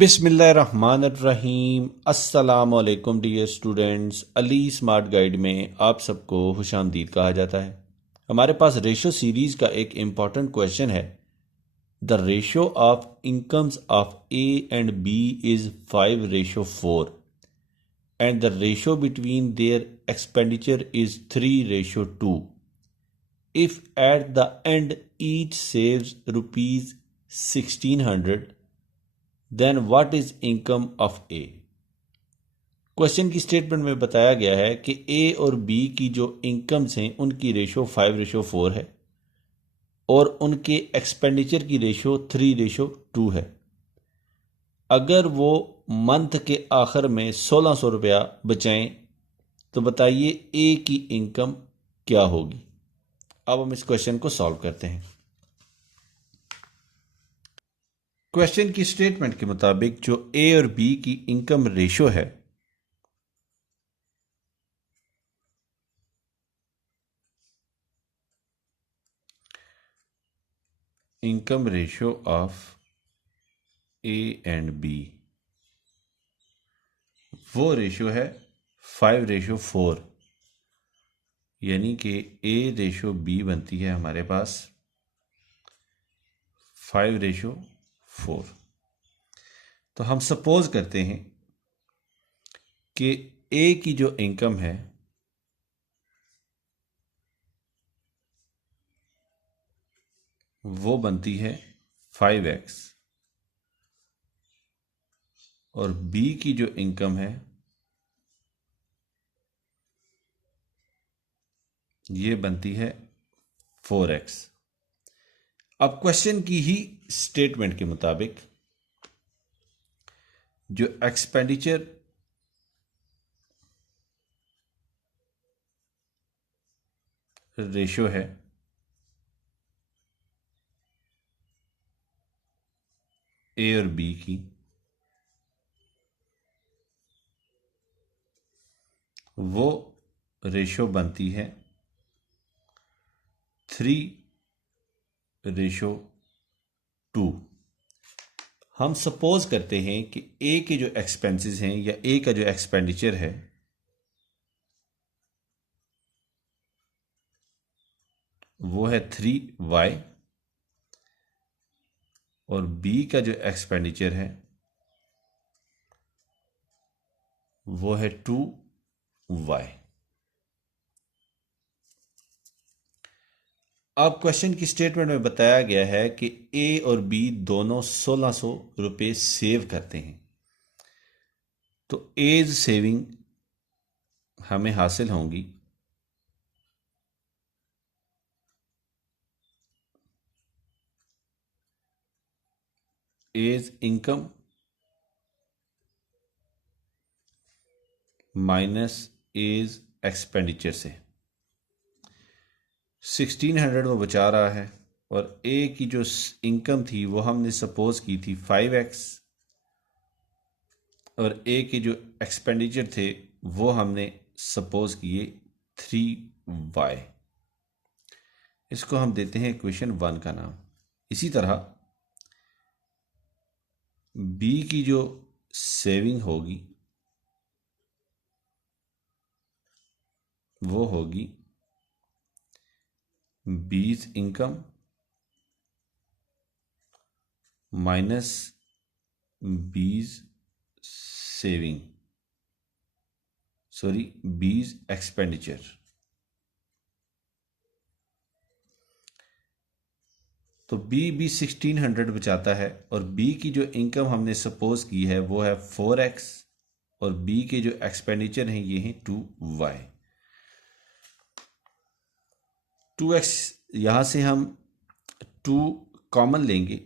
बिस्मिल्लाहिर्रहमानिर्रहीम। अस्सलाम वालेकुम dear students. Ali smart guide में आप सबको खुशामदीद कहा जाता है। हमारे पास रेशो सीरीज का एक इम्पॉर्टेंट क्वेश्चन है। The ratio of incomes of A and B is 5:4 and the ratio between their expenditure is 3:2। If at the end each saves rupees 1600 then what is income of A. Question की statement में बताया गया है कि ए और B की जो incomes हैं उनकी रेशो 5:4 है और उनके एक्सपेंडिचर की रेशो 3:2 है। अगर वो मंथ के आखिर में 1600 रुपया बचाएं तो बताइए ए की इनकम क्या होगी। अब हम इस क्वेश्चन को सॉल्व करते हैं। क्वेश्चन की स्टेटमेंट के मुताबिक जो ए और बी की इनकम रेशो है income ratio of A and B, वो रेशो है 5:4, यानी कि ए रेशो बी बनती है हमारे पास 5:4। तो हम सपोज करते हैं कि ए की जो इनकम है वो बनती है 5x और बी की जो इनकम है ये बनती है 4x। अब क्वेश्चन की ही स्टेटमेंट के मुताबिक जो एक्सपेंडिचर रेशो है ए और बी की, वो रेशो बनती है 3:2। हम सपोज करते हैं कि ए के जो एक्सपेंसेस हैं या ए का जो एक्सपेंडिचर है वो है 3y और बी का जो एक्सपेंडिचर है वो है 2y। अब क्वेश्चन की स्टेटमेंट में बताया गया है कि ए और बी दोनों 1600 रुपये सेव करते हैं। तो एज सेविंग हमें हासिल होंगी as income minus as expenditure से। 1600 वो बचा रहा है और ए की जो इनकम थी वो हमने सपोज की थी 5x और ए के जो एक्सपेंडिचर थे वो हमने सपोज किए 3y। इसको हम देते हैं इक्वेशन 1 का नाम। इसी तरह बी की जो सेविंग होगी वो होगी बीज इनकम माइनस बीज सेविंग, सॉरी बीज एक्सपेंडिचर। तो बी भी 1600 बचाता है और बी की जो इनकम हमने सपोज की है वो है 4x और बी के जो एक्सपेंडिचर हैं ये हैं 2y। 2x यहां से हम 2 कॉमन लेंगे,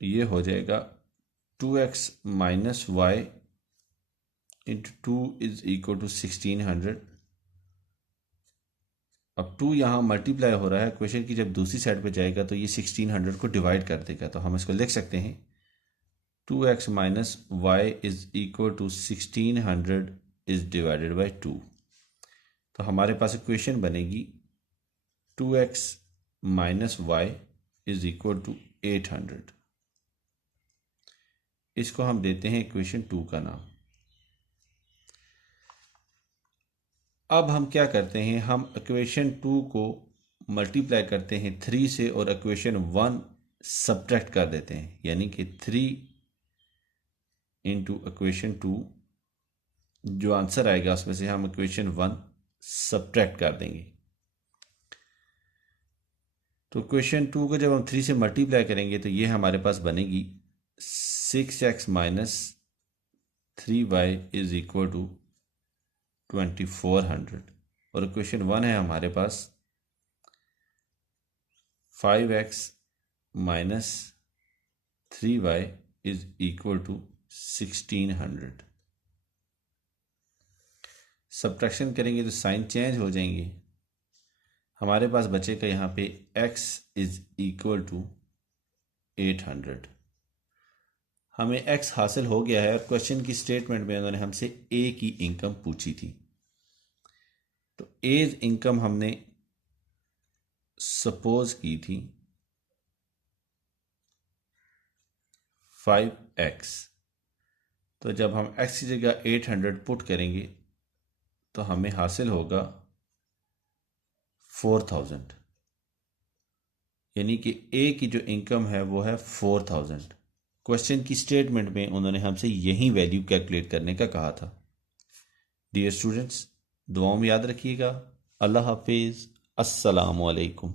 ये हो जाएगा 2x minus y into 2 is equal to 1600। अब 2 यहाँ मल्टीप्लाई हो रहा है, क्वेश्चन की जब दूसरी साइड पे जाएगा तो ये 1600 को डिवाइड कर देगा। तो हम इसको लिख सकते हैं 2x minus y is equal to 1600 is divided by 2। तो हमारे पास इक्वेशन बनेगी 2x minus y is equal to 800। इसको हम देते हैं इक्वेशन 2 का नाम। अब हम क्या करते हैं, हम इक्वेशन 2 को मल्टीप्लाई करते हैं 3 से और इक्वेशन 1 सब्ट्रैक्ट कर देते हैं, यानी कि 3 इंटू इक्वेशन 2, जो आंसर आएगा उसमें से हम इक्वेशन 1 सब्ट्रैक्ट कर देंगे। तो इक्वेशन 2 को जब हम 3 से मल्टीप्लाई करेंगे तो ये हमारे पास बनेगी 6x minus 3y is equal to 2400, और इक्वेशन 1 है हमारे पास 5x minus 3y is equal to 1600। Subtraction करेंगे तो साइन चेंज हो जाएंगे, हमारे पास बचेगा यहाँ पे x इज इक्वल टू 800। हमें x हासिल हो गया है और क्वेश्चन की स्टेटमेंट में उन्होंने हमसे a की इनकम पूछी थी। तो एज इनकम हमने सपोज की थी 5x। तो जब हम x की जगह 800 पुट करेंगे तो हमें हासिल होगा 4000, यानी कि ए की जो इनकम है वो है 4000। क्वेश्चन की स्टेटमेंट में उन्होंने हमसे यही वैल्यू कैलकुलेट करने का कहा था। डियर स्टूडेंट्स, दुआओं में याद रखिएगा। अल्लाह हाफिज़, अस्सलामु अलैकुम।